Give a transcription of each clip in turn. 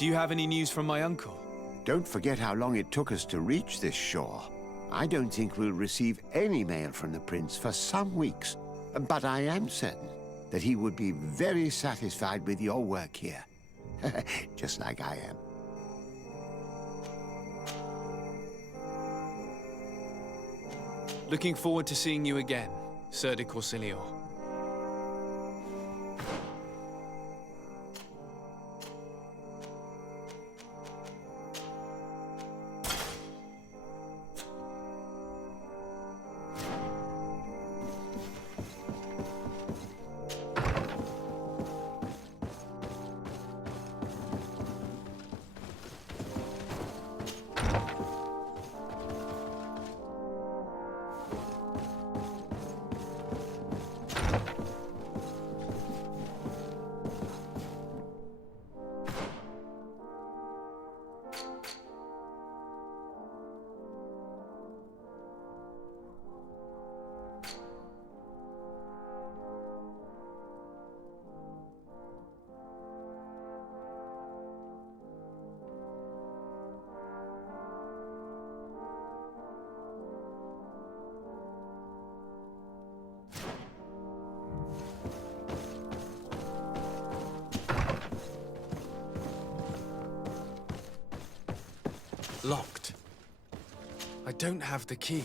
Do you have any news from my uncle? Don't forget how long it took us to reach this shore. I don't think we'll receive any mail from the prince for some weeks, but I am certain that he would be very satisfied with your work here. Just like I am. Looking forward to seeing you again, Sir de Corsilio. Locked. I don't have the key.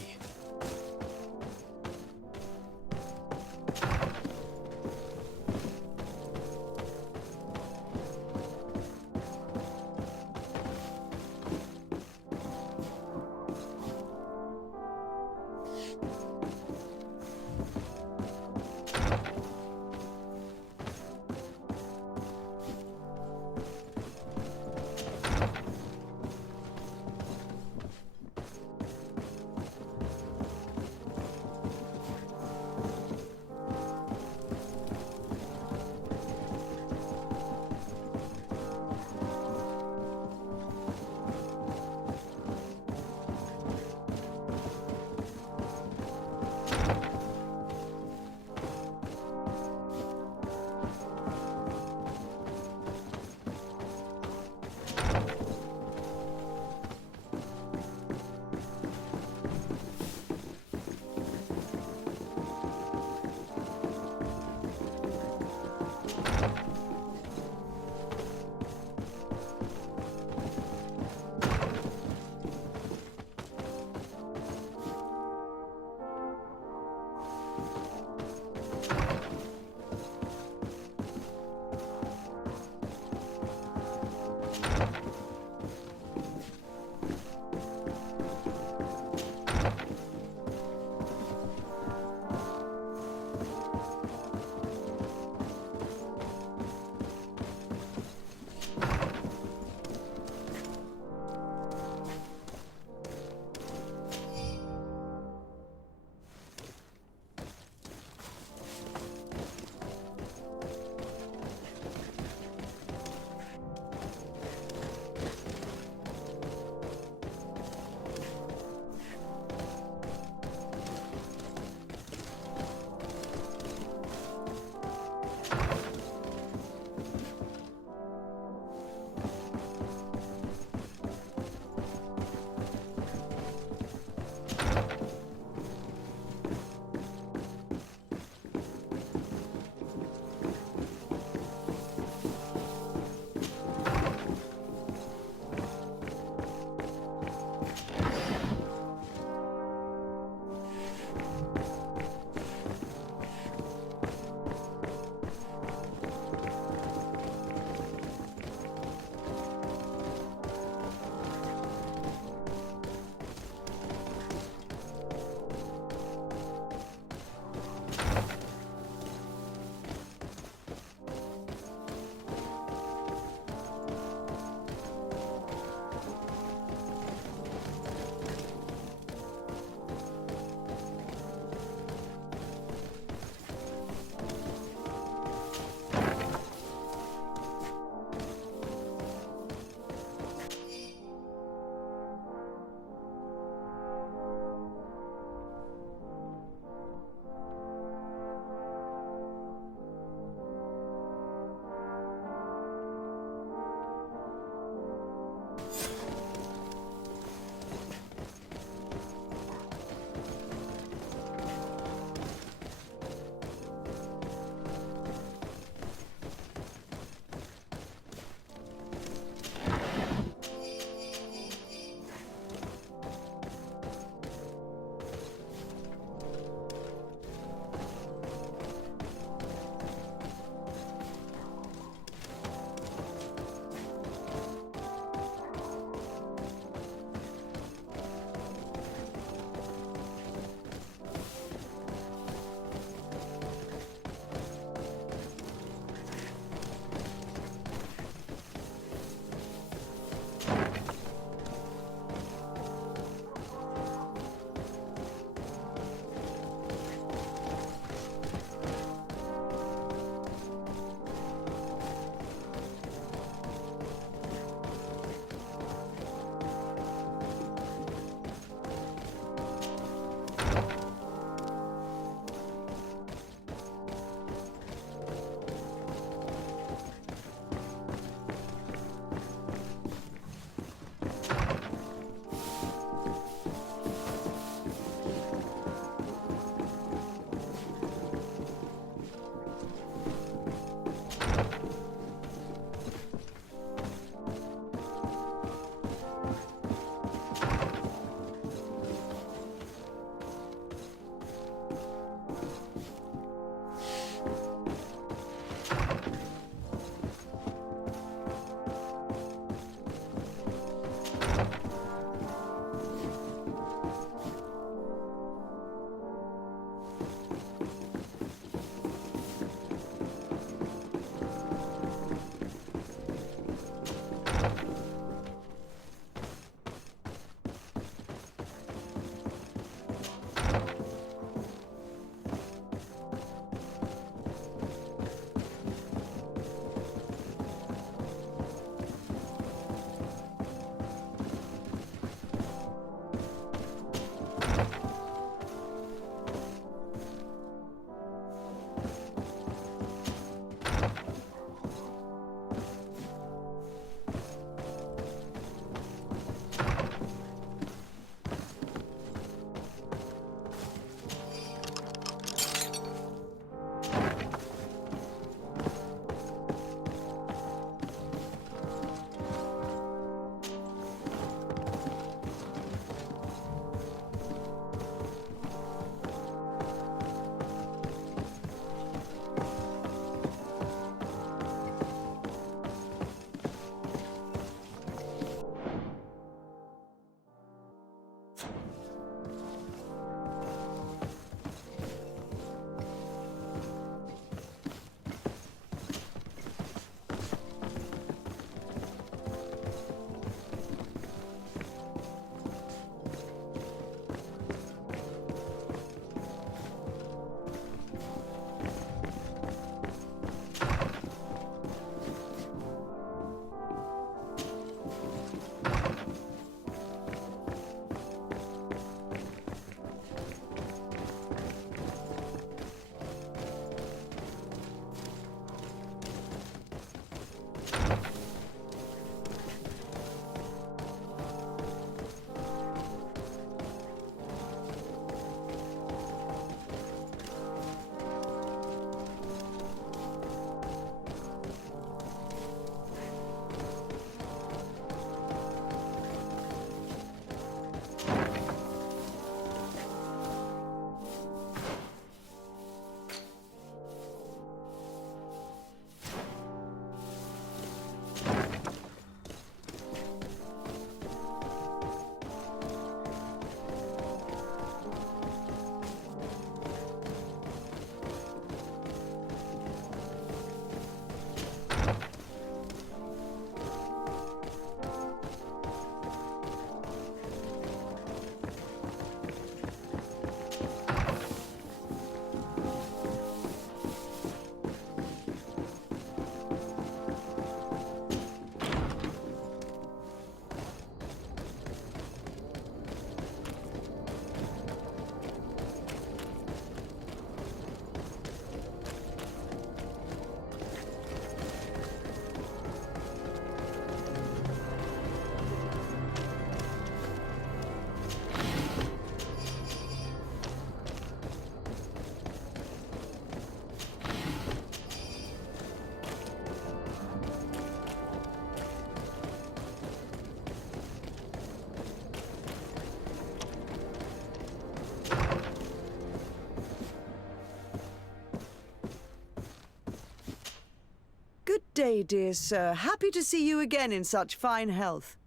Good day, dear sir. Happy to see you again in such fine health.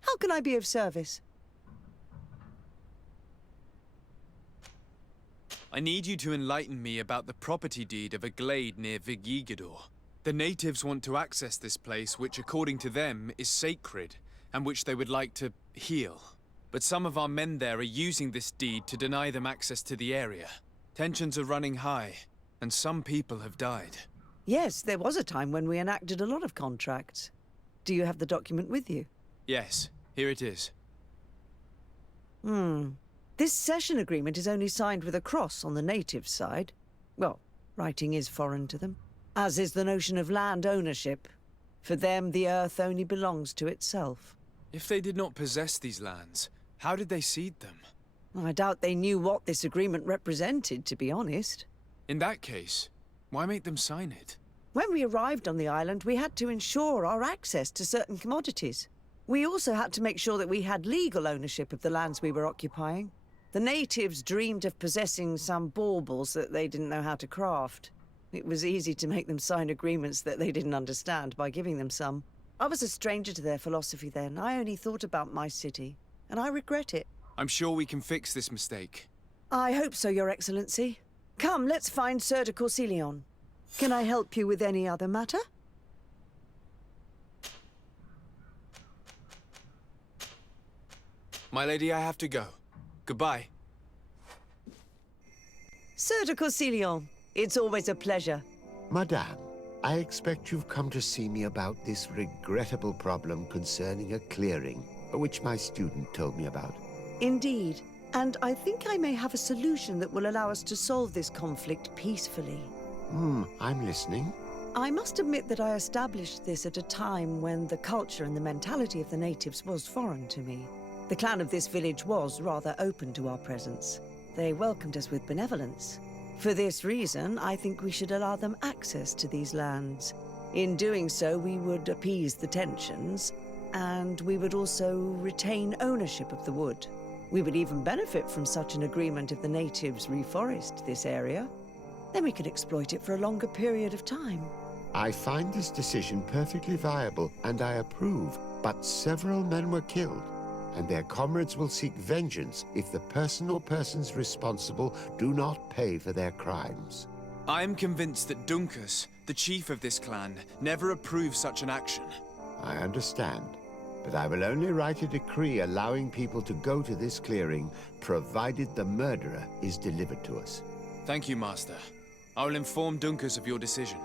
How can I be of service? I need you to enlighten me about the property deed of a glade near Vigigador. The natives want to access this place, which according to them is sacred, and which they would like to heal. But some of our men there are using this deed to deny them access to the area. Tensions are running high, and some people have died. Yes, there was a time when we enacted a lot of contracts. Do you have the document with you? Yes, here it is. This cession agreement is only signed with a cross on the native side. Well, writing is foreign to them, as is the notion of land ownership. For them, the earth only belongs to itself. If they did not possess these lands, how did they cede them? I doubt they knew what this agreement represented, to be honest. In that case, why make them sign it? When we arrived on the island, we had to ensure our access to certain commodities. We also had to make sure that we had legal ownership of the lands we were occupying. The natives dreamed of possessing some baubles that they didn't know how to craft. It was easy to make them sign agreements that they didn't understand by giving them some. I was a stranger to their philosophy then. I only thought about my city, and I regret it. I'm sure we can fix this mistake. I hope so, Your Excellency. Come, let's find Sir de Corsilion. Can I help you with any other matter? My lady, I have to go. Goodbye. Sir de Corsilion, it's always a pleasure. Madame, I expect you've come to see me about this regrettable problem concerning a clearing, which my student told me about. Indeed. And I think I may have a solution that will allow us to solve this conflict peacefully. I'm listening. I must admit that I established this at a time when the culture and the mentality of the natives was foreign to me. The clan of this village was rather open to our presence. They welcomed us with benevolence. For this reason, I think we should allow them access to these lands. In doing so, we would appease the tensions, and we would also retain ownership of the wood. We would even benefit from such an agreement if the natives reforest this area. Then we could exploit it for a longer period of time. I find this decision perfectly viable, and I approve, but several men were killed, and their comrades will seek vengeance if the person or persons responsible do not pay for their crimes. I am convinced that Dunkus, the chief of this clan, never approved such an action. I understand, but I will only write a decree allowing people to go to this clearing, provided the murderer is delivered to us. Thank you, Master. I will inform Dunkus of your decision.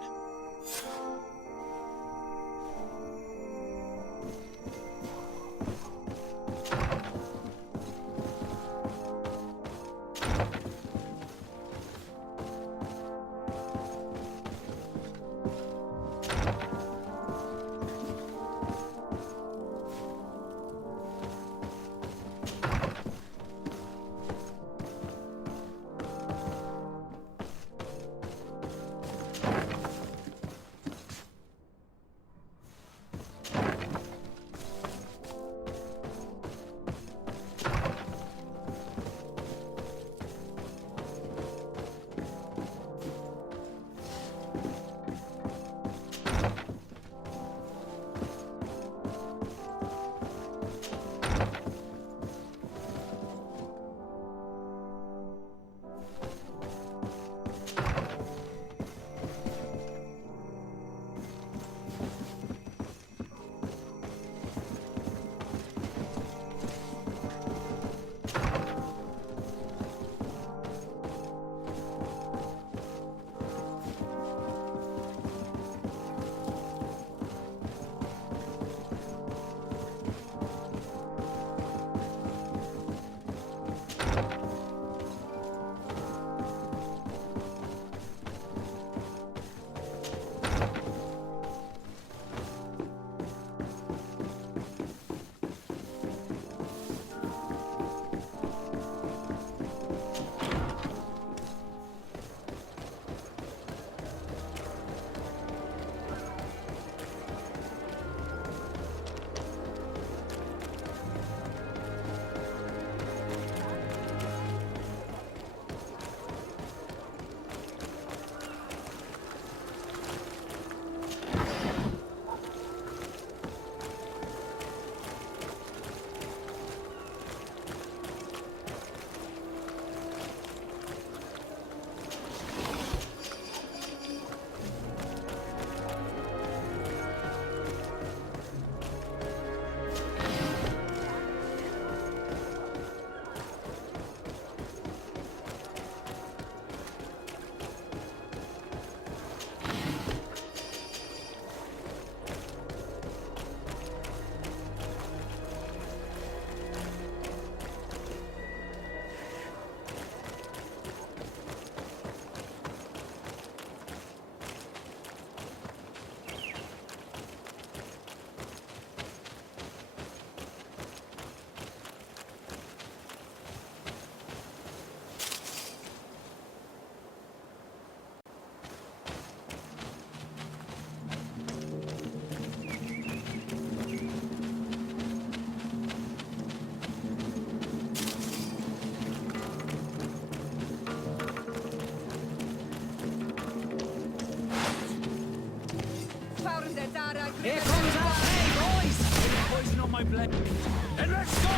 Here comes our pay, boys! Poison on my blade. And let's go!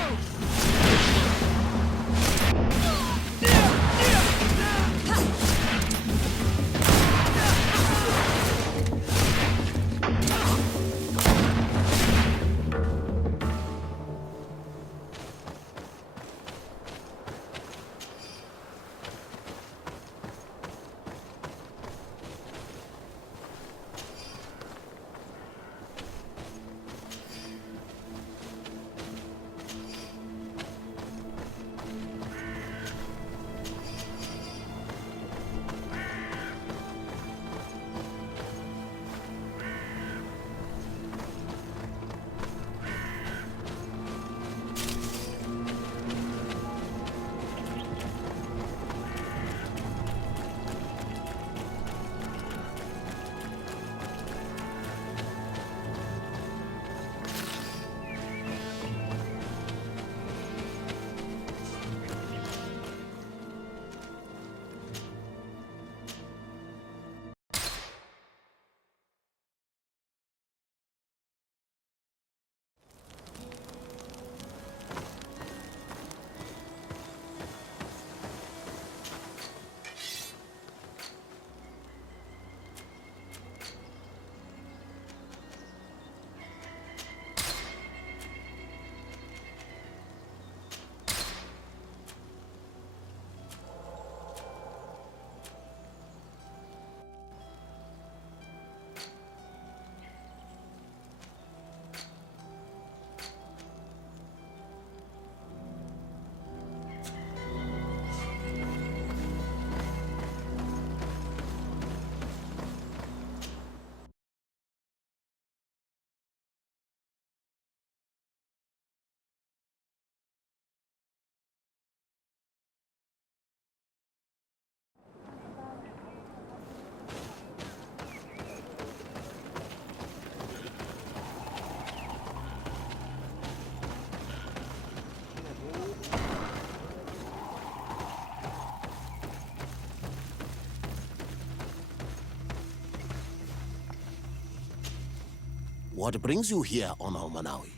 What brings you here on Almanawi?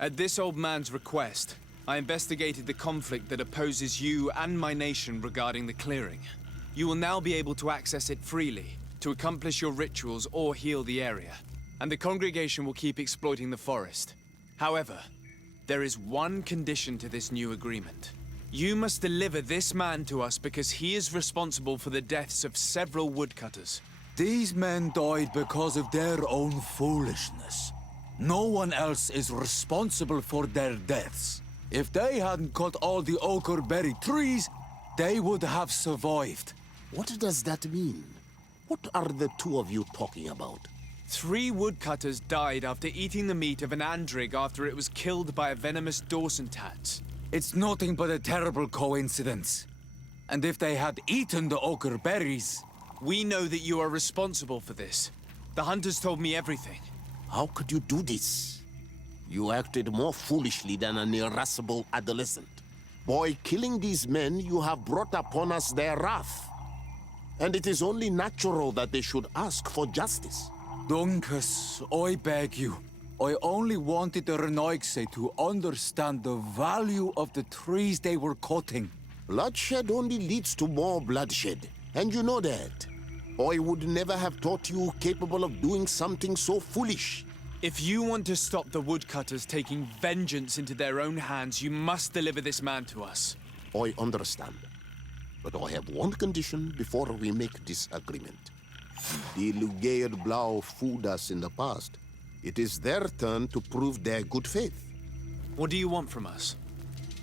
At this old man's request, I investigated the conflict that opposes you and my nation regarding the clearing. You will now be able to access it freely, to accomplish your rituals or heal the area. And the congregation will keep exploiting the forest. However, there is one condition to this new agreement. You must deliver this man to us because he is responsible for the deaths of several woodcutters. These men died because of their own foolishness. No one else is responsible for their deaths. If they hadn't cut all the ochreberry trees, they would have survived. What does that mean? What are the two of you talking about? 3 woodcutters died after eating the meat of an andrig after it was killed by a venomous Dawson tats. It's nothing but a terrible coincidence. And if they had eaten the ochre berries... We know that you are responsible for this. The hunters told me everything. How could you do this? You acted more foolishly than an irascible adolescent. By killing these men, you have brought upon us their wrath. And it is only natural that they should ask for justice. Dunkus, I beg you. I only wanted the Renoigse to understand the value of the trees they were cutting. Bloodshed only leads to more bloodshed, and you know that. I would never have thought you capable of doing something so foolish. If you want to stop the woodcutters taking vengeance into their own hands, you must deliver this man to us. I understand. But I have one condition before we make this agreement. The Lugaid Blau fooled us in the past. It is their turn to prove their good faith. What do you want from us?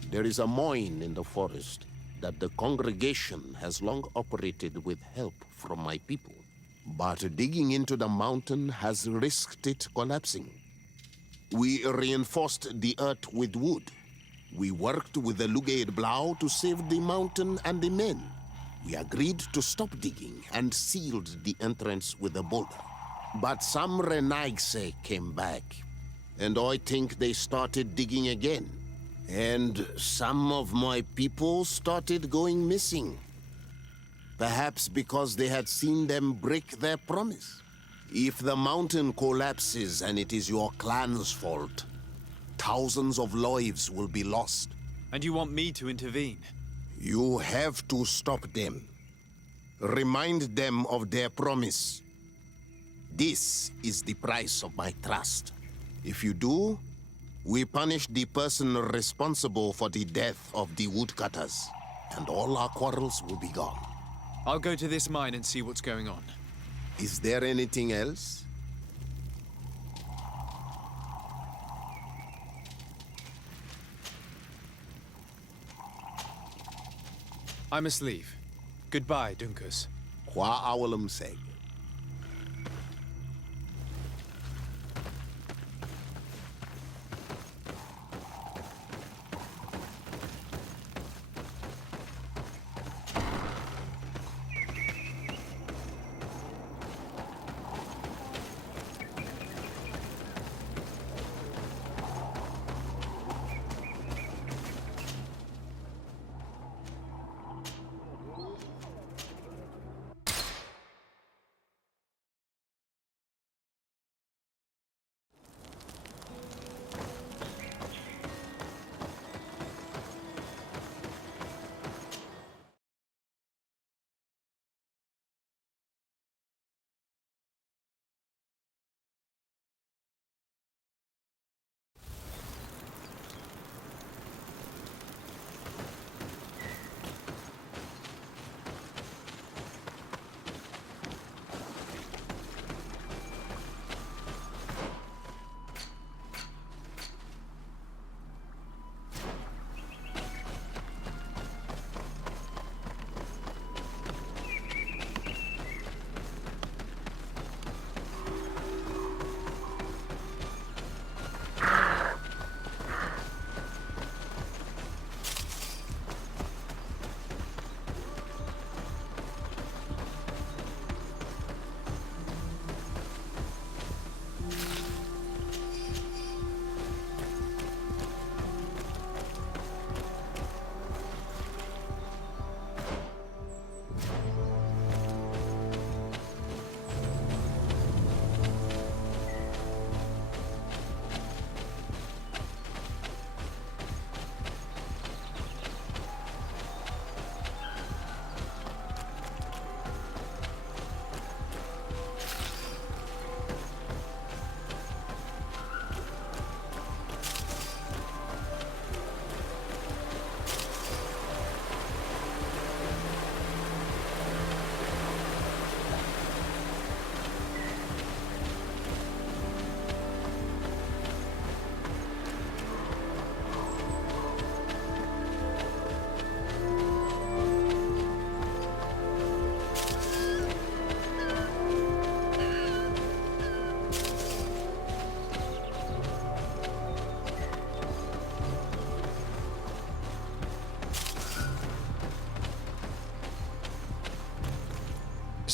There is a mine in the forest that the congregation has long operated with help from my people. But digging into the mountain has risked it collapsing. We reinforced the earth with wood. We worked with the Lugaid Blau to save the mountain and the men. We agreed to stop digging and sealed the entrance with a boulder. But some Renaigse came back, and I think they started digging again. And some of my people started going missing. Perhaps because they had seen them break their promise. If the mountain collapses and it is your clan's fault, thousands of lives will be lost. And you want me to intervene? You have to stop them. Remind them of their promise. This is the price of my trust. If you do, we punish the person responsible for the death of the woodcutters, and all our quarrels will be gone. I'll go to this mine and see what's going on. Is there anything else? I must leave. Goodbye, Dunkus. Qua awalum seg.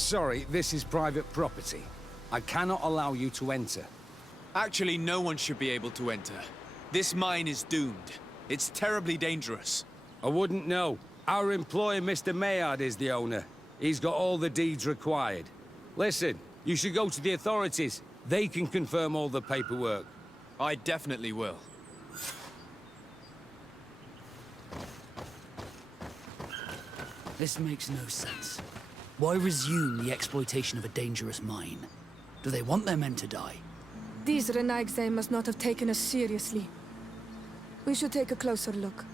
sorry, this is private property. I cannot allow you to enter. Actually, no one should be able to enter. This mine is doomed. It's terribly dangerous. I wouldn't know. Our employer, Mr. Maillard, is the owner. He's got all the deeds required. Listen, you should go to the authorities. They can confirm all the paperwork. I definitely will. This makes no sense. Why resume the exploitation of a dangerous mine? Do they want their men to die? These Renagse must not have taken us seriously. We should take a closer look.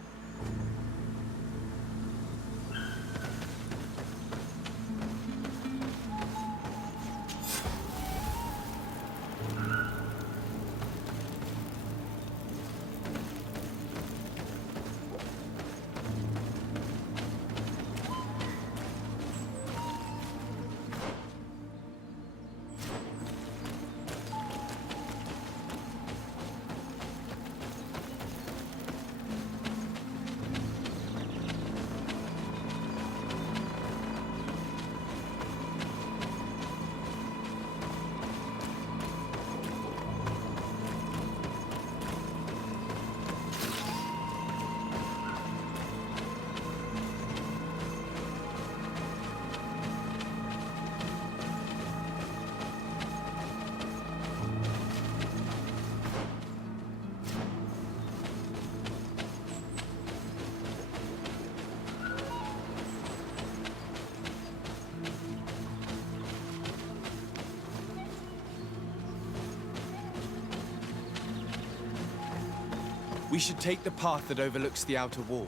We should take the path that overlooks the outer wall.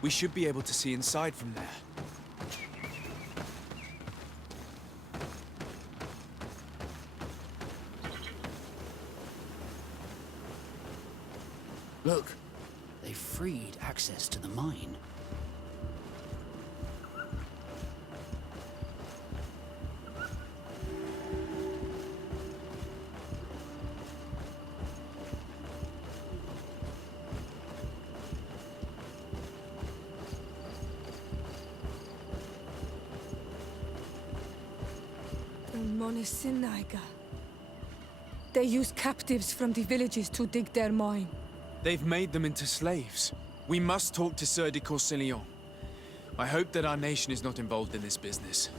We should be able to see inside from there. Look, they freed access to the mine. Monesinaiga. They use captives from the villages to dig their mine. They've made them into slaves. We must talk to Sieur de Courcillon. I hope that our nation is not involved in this business.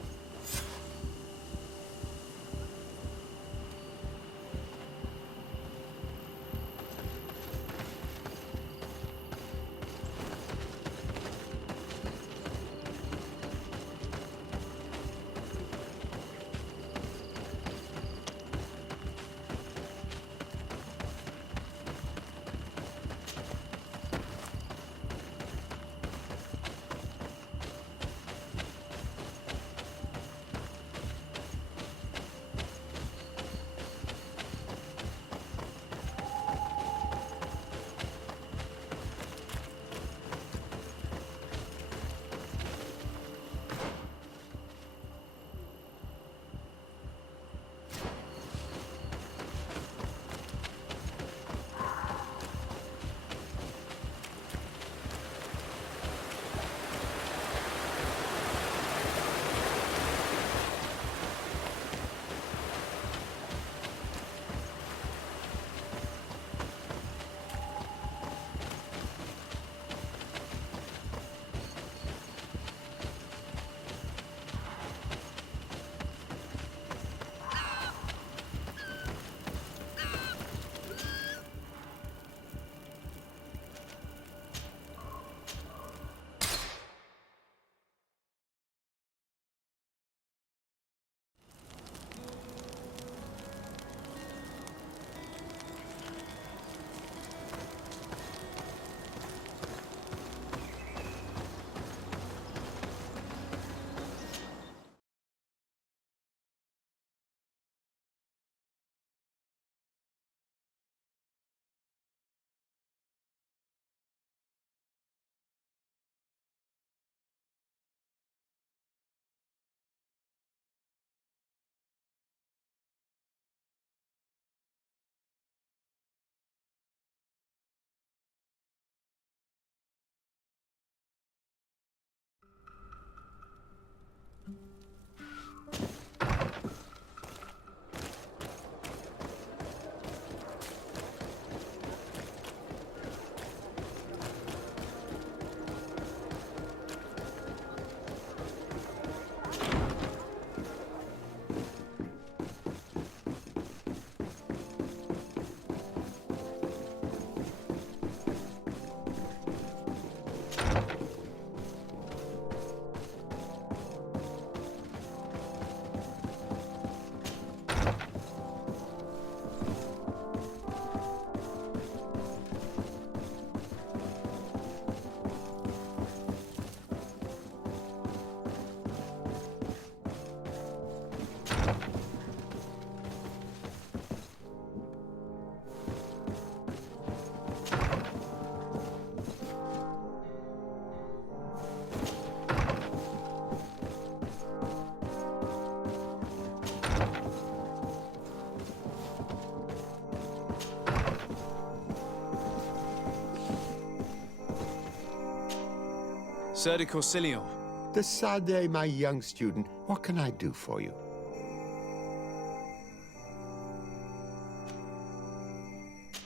Sir de Corsilion. De Sade, my young student, what can I do for you?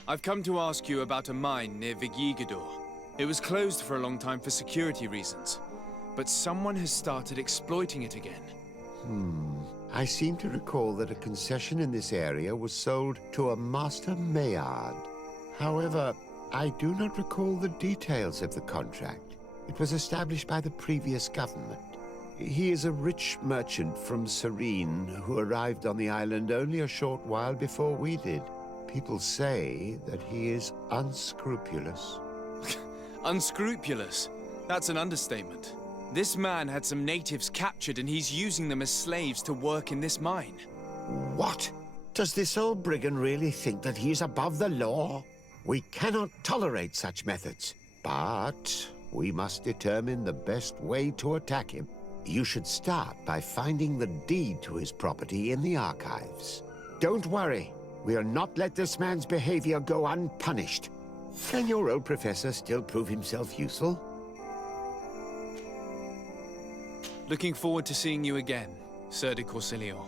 I've come to ask you about a mine near Vigigador. It was closed for a long time for security reasons, but someone has started exploiting it again. I seem to recall that a concession in this area was sold to a Master Maillard. However, I do not recall the details of the contract. It was established by the previous government. He is a rich merchant from Serene who arrived on the island only a short while before we did. People say that he is unscrupulous. Unscrupulous? That's an understatement. This man had some natives captured and he's using them as slaves to work in this mine. What? Does this old brigand really think that he is above the law? We cannot tolerate such methods, but we must determine the best way to attack him. You should start by finding the deed to his property in the archives. Don't worry. We'll not let this man's behavior go unpunished. Can your old professor still prove himself useful? Looking forward to seeing you again, Sir de Corsilion.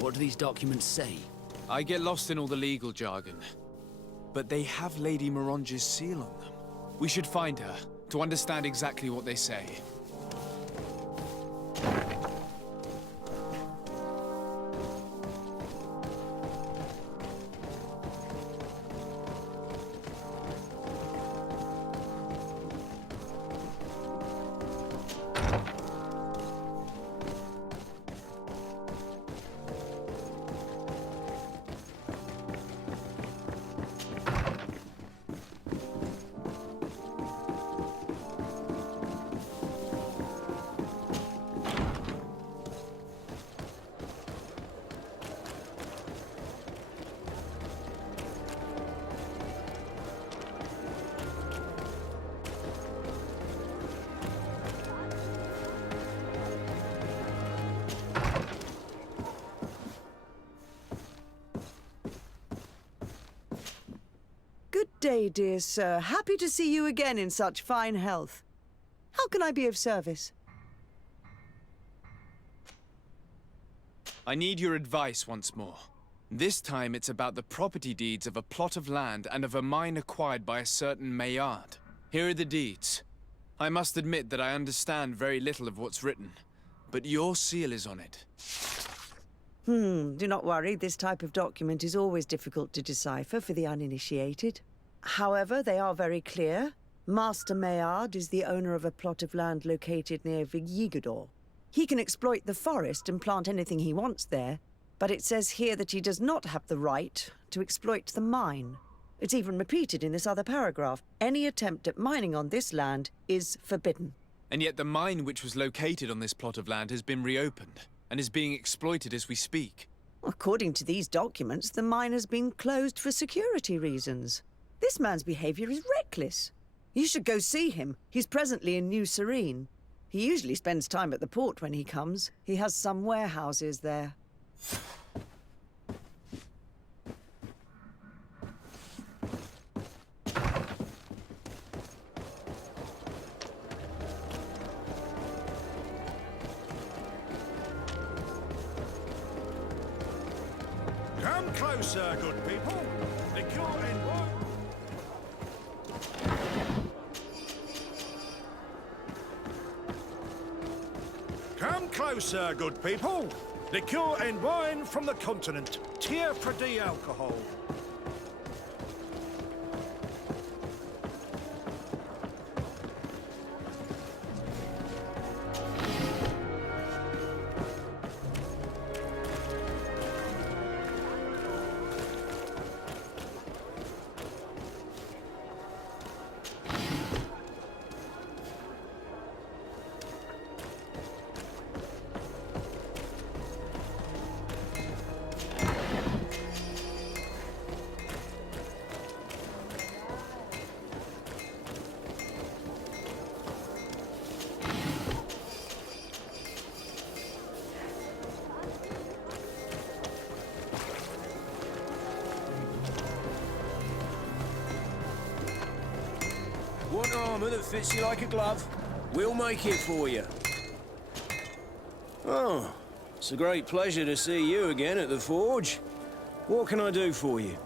What do these documents say? I get lost in all the legal jargon, but they have Lady Moronge's seal on them. We should find her to understand exactly what they say. Good day, dear sir. Happy to see you again in such fine health. How can I be of service? I need your advice once more. This time it's about the property deeds of a plot of land and of a mine acquired by a certain Maillard. Here are the deeds. I must admit that I understand very little of what's written, but your seal is on it. Do not worry. This type of document is always difficult to decipher for the uninitiated. However, they are very clear. Master Maillard is the owner of a plot of land located near Vigigador. He can exploit the forest and plant anything he wants there. But it says here that he does not have the right to exploit the mine. It's even repeated in this other paragraph. Any attempt at mining on this land is forbidden. And yet the mine which was located on this plot of land has been reopened and is being exploited as we speak. According to these documents, the mine has been closed for security reasons. This man's behavior is reckless. You should go see him. He's presently in New Serene. He usually spends time at the port when he comes. He has some warehouses there. Come closer, good people. The cure in one. Come closer, good people. Liqueur and wine from the continent. Tier for D alcohol. Want armour that fits you like a glove? We'll make it for you. Oh, it's a great pleasure to see you again at the forge. What can I do for you?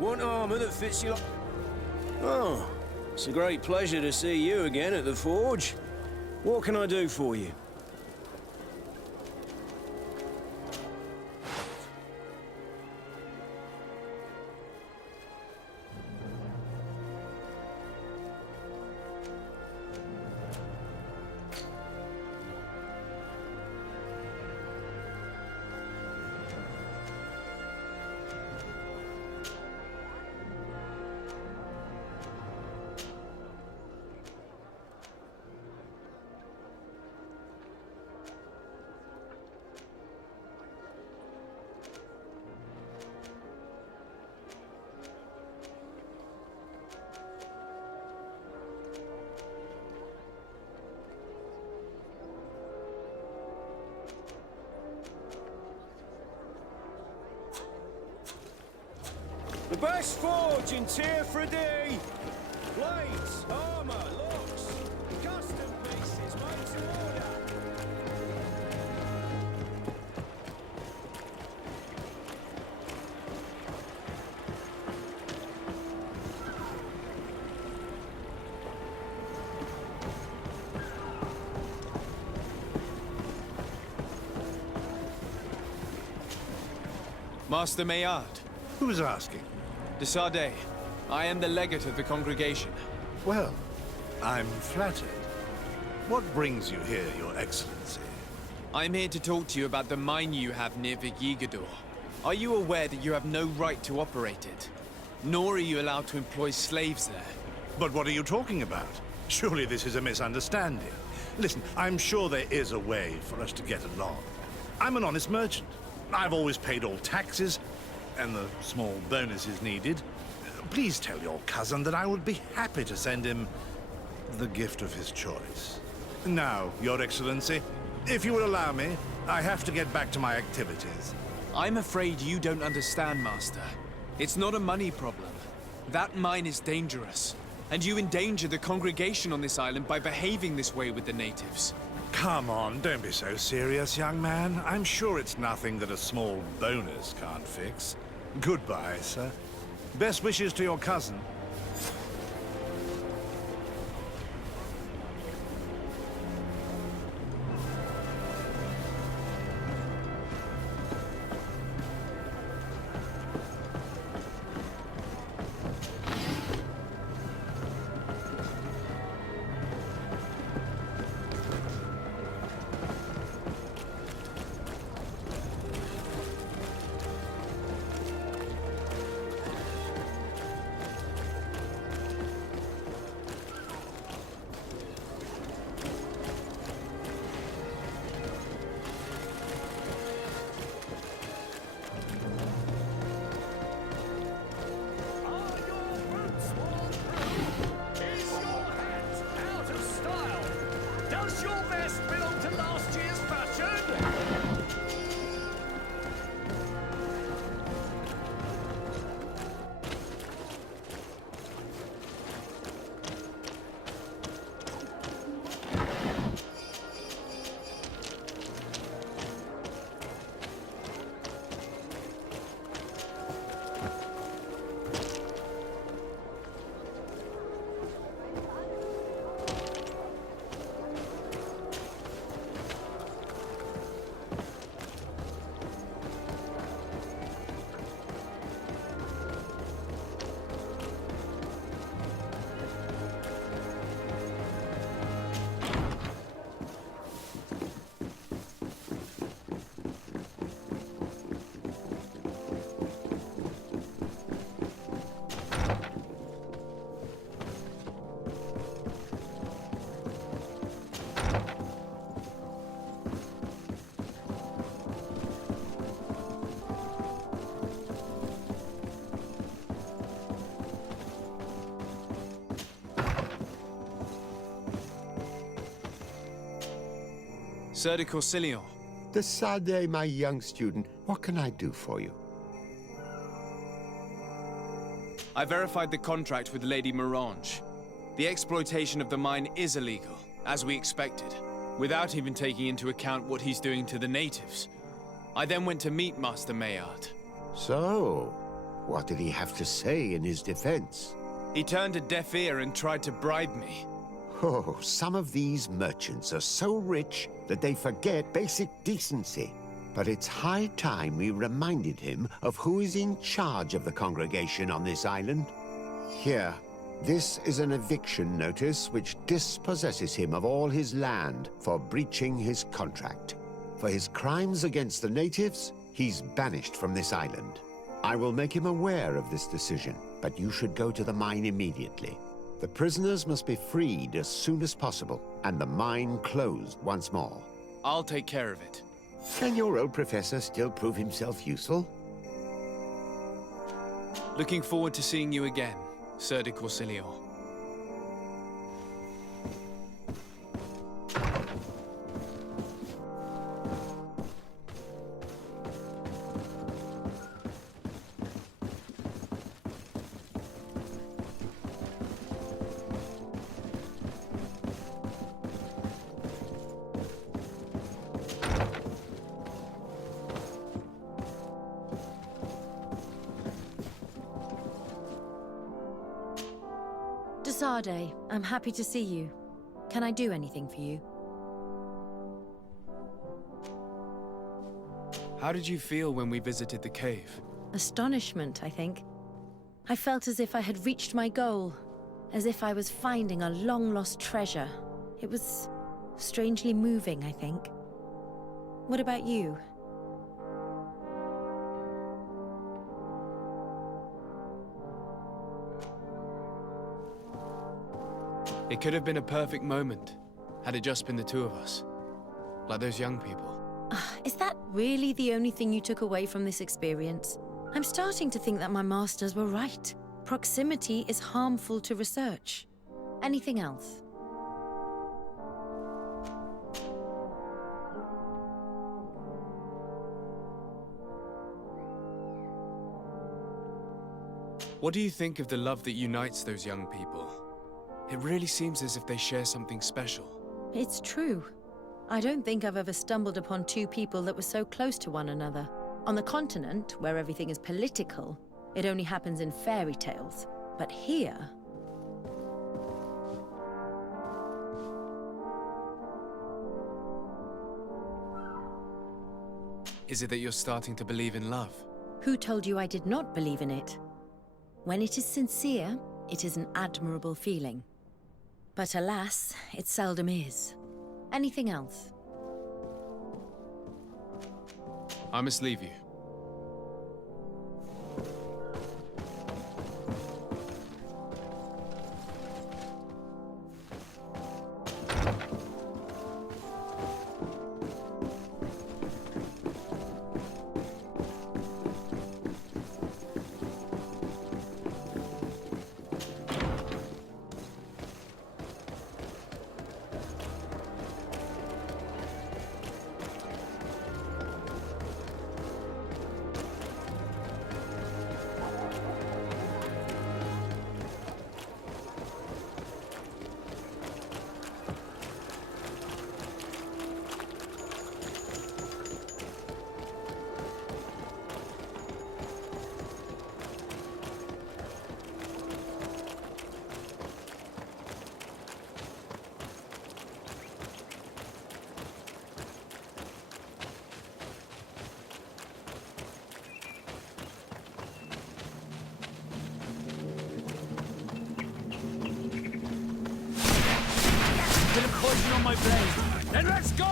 Want armour that fits you like... Oh, it's a great pleasure to see you again at the forge. What can I do for you? The best forge in Tier for D. Blades, armour, locks, custom pieces made to order. Master Maillard, Who's asking? de Sardet, I am the legate of the congregation. Well, I'm flattered. What brings you here, Your Excellency? I'm here to talk to you about the mine you have near Vigigador. Are you aware that you have no right to operate it? Nor are you allowed to employ slaves there. But what are you talking about? Surely this is a misunderstanding. Listen, I'm sure there is a way for us to get along. I'm an honest merchant. I've always paid all taxes, and the small bonuses needed. Please tell your cousin that I would be happy to send him the gift of his choice. Now, Your Excellency, if you will allow me, I have to get back to my activities. I'm afraid you don't understand, Master. It's not a money problem. That mine is dangerous, and you endanger the congregation on this island by behaving this way with the natives. Come on, don't be so serious, young man. I'm sure it's nothing that a small bonus can't fix. Goodbye, sir. Best wishes to your cousin. Sir de Corsilion. Desade, my young student, what can I do for you? I verified the contract with Lady Morange. The exploitation of the mine is illegal, as we expected, without even taking into account what he's doing to the natives. I then went to meet Master Maillard. So, what did he have to say in his defense? He turned a deaf ear and tried to bribe me. Oh, some of these merchants are so rich that they forget basic decency. But it's high time we reminded him of who is in charge of the congregation on this island. Here, this is an eviction notice which dispossesses him of all his land for breaching his contract. For his crimes against the natives, he's banished from this island. I will make him aware of this decision, but you should go to the mine immediately. The prisoners must be freed as soon as possible, and the mine closed once more. I'll take care of it. Can your old professor still prove himself useful? Looking forward to seeing you again, Sir de Corsilion. Desade, I'm happy to see you. Can I do anything for you? How did you feel when we visited the cave? Astonishment, I think. I felt as if I had reached my goal, as if I was finding a long-lost treasure. It was strangely moving, I think. What about you? It could have been a perfect moment, had it just been the two of us. Like those young people. Is that really the only thing you took away from this experience? I'm starting to think that my masters were right. Proximity is harmful to research. Anything else? What do you think of the love that unites those young people? It really seems as if they share something special. It's true. I don't think I've ever stumbled upon two people that were so close to one another. On the continent, where everything is political, it only happens in fairy tales. But here... Is it that you're starting to believe in love? Who told you I did not believe in it? When it is sincere, it is an admirable feeling. But alas, it seldom is. Anything else? I must leave you. Bit of poison on my blade. Then let's go!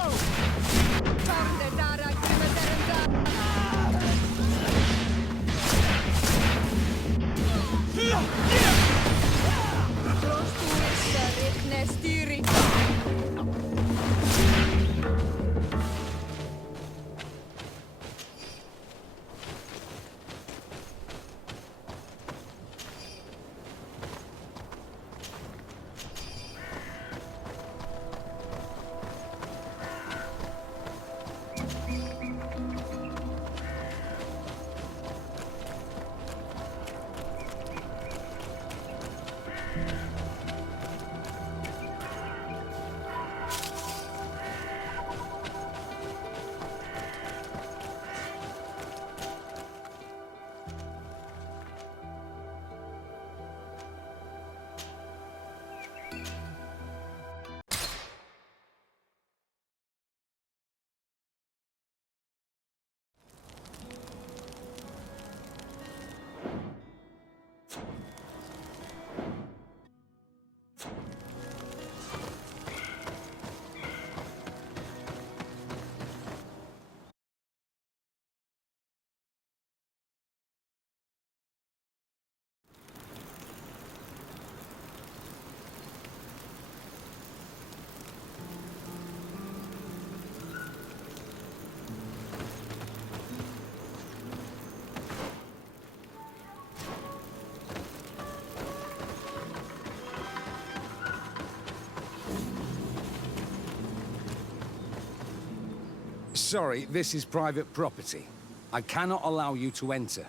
Sorry, this is private property. I cannot allow you to enter.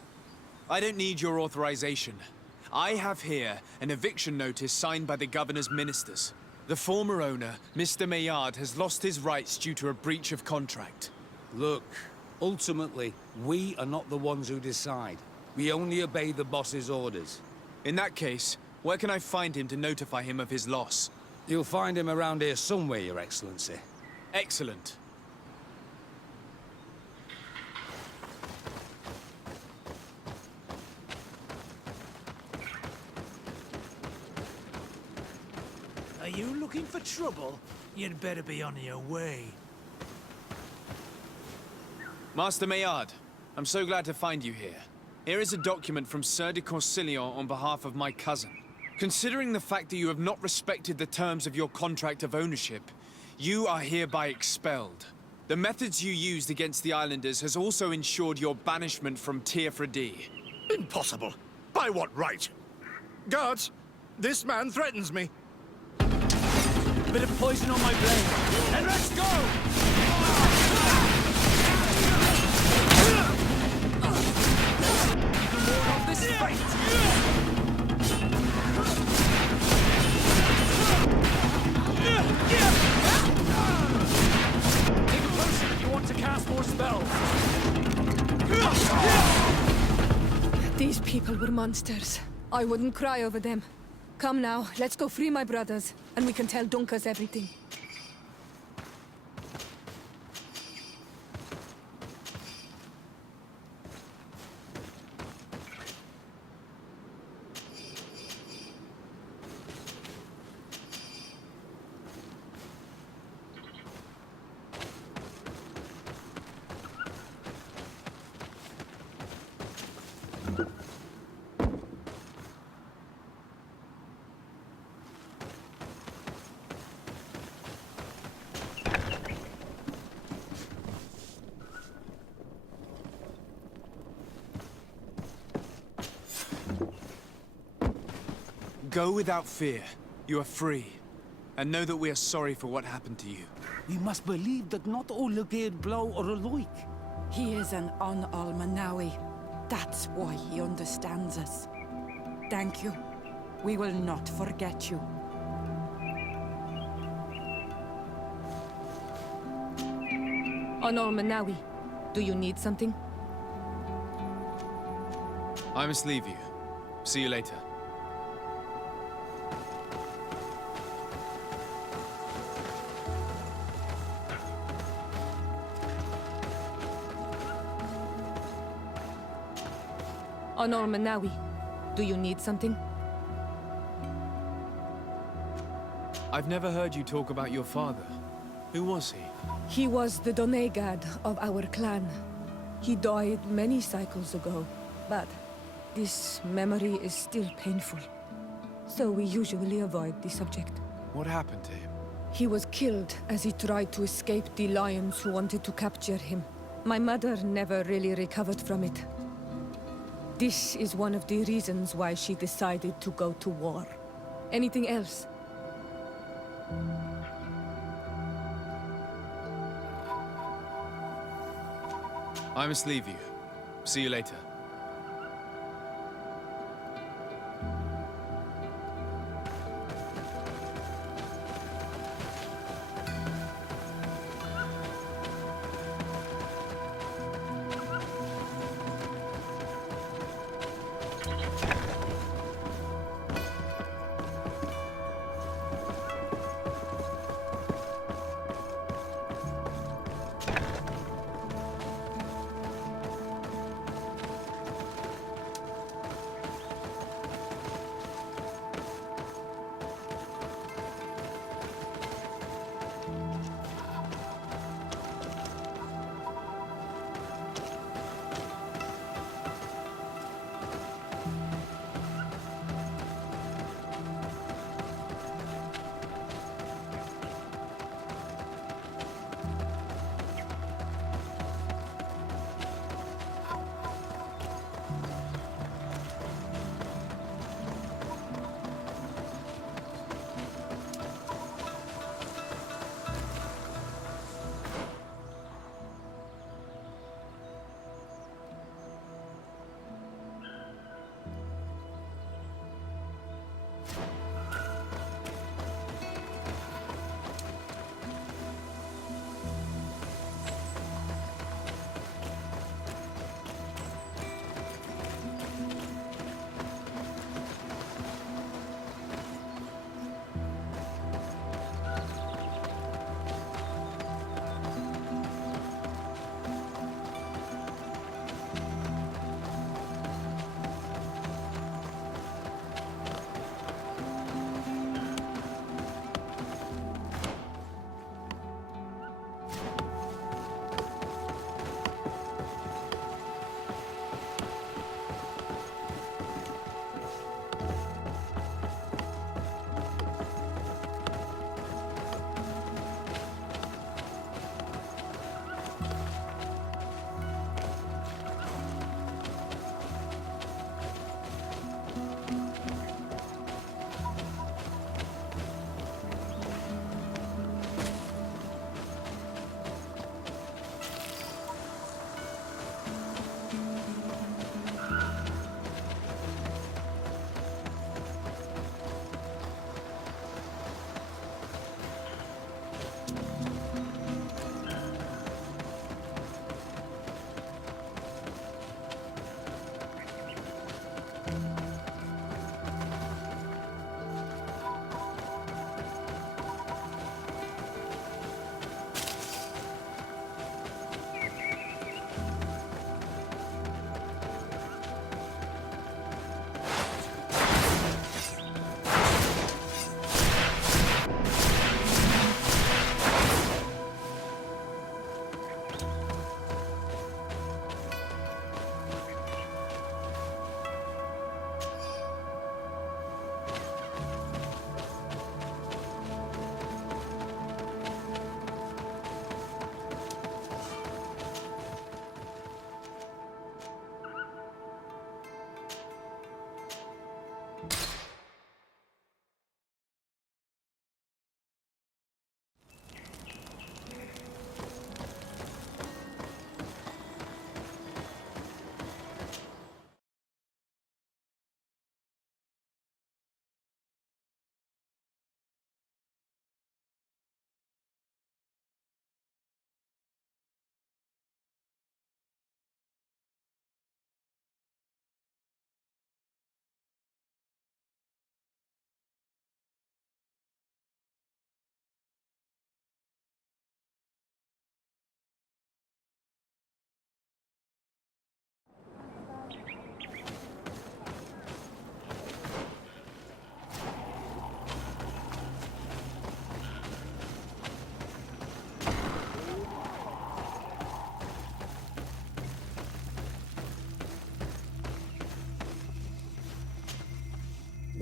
I don't need your authorization. I have here an eviction notice signed by the governor's ministers. The former owner, Mr. Maillard, has lost his rights due to a breach of contract. Look, ultimately, we are not the ones who decide. We only obey the boss's orders. In that case, where can I find him to notify him of his loss? You'll find him around here somewhere, Your Excellency. Excellent. Are you looking for trouble? You'd better be on your way. Master Maillard, I'm so glad to find you here. Here is a document from Sir de Corsillon on behalf of my cousin. Considering the fact that you have not respected the terms of your contract of ownership, you are hereby expelled. The methods you used against the islanders has also ensured your banishment from Tier-Fredi. Impossible. By what right? Guards, this man threatens me. Bit of poison on my blade. Then let's go! More of this fight! were monsters. I wouldn't cry over them. Come now, let's go free my brothers, and we can tell Dunkas everything. Go without fear. You are free. And know that we are sorry for what happened to you. We must believe that not all Legate Blow are alike. He is an Almanawi. That's why he understands us. Thank you. We will not forget you. Honor Manawi, do you need something? I must leave you. See you later. Honor Manawi, do you need something? I've never heard you talk about your father. Who was he? He was the Donegad of our clan. He died many cycles ago, but this memory is still painful. So we usually avoid the subject. What happened to him? He was killed as he tried to escape the lions who wanted to capture him. My mother never really recovered from it. This is one of the reasons why she decided to go to war. Anything else? I must leave you. See you later.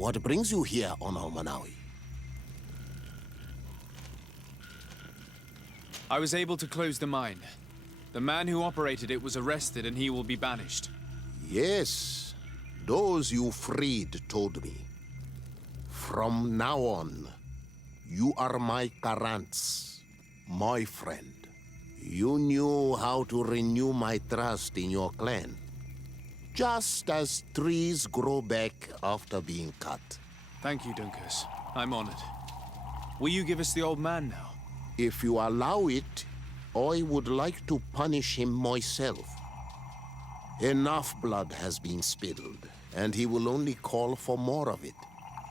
What brings you here on Almanawi? I was able to close the mine. The man who operated it was arrested and he will be banished. Yes, those you freed told me. From now on, you are my Karants, my friend. You knew how to renew my trust in your clan. Just as trees grow back after being cut. Thank you, Dunkus. I'm honored. Will you give us the old man now? If you allow it, I would like to punish him myself. Enough blood has been spilled, and he will only call for more of it.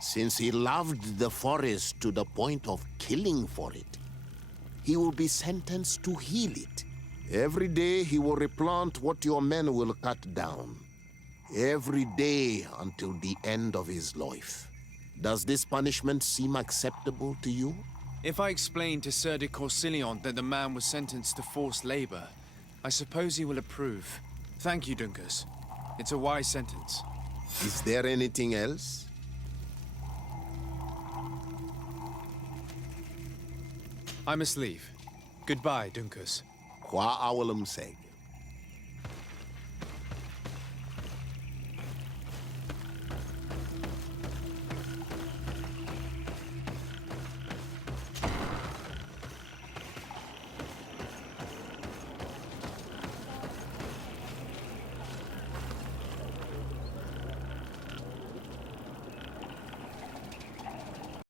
Since he loved the forest to the point of killing for it, he will be sentenced to heal it. Every day he will replant what your men will cut down. Every day until the end of his life. Does this punishment seem acceptable to you? If I explain to Sir de Corsillon that the man was sentenced to forced labor, I suppose he will approve. Thank you, Dunkus. It's a wise sentence. Is there anything else? I must leave. Goodbye, Dunkus. Qua awalum seg.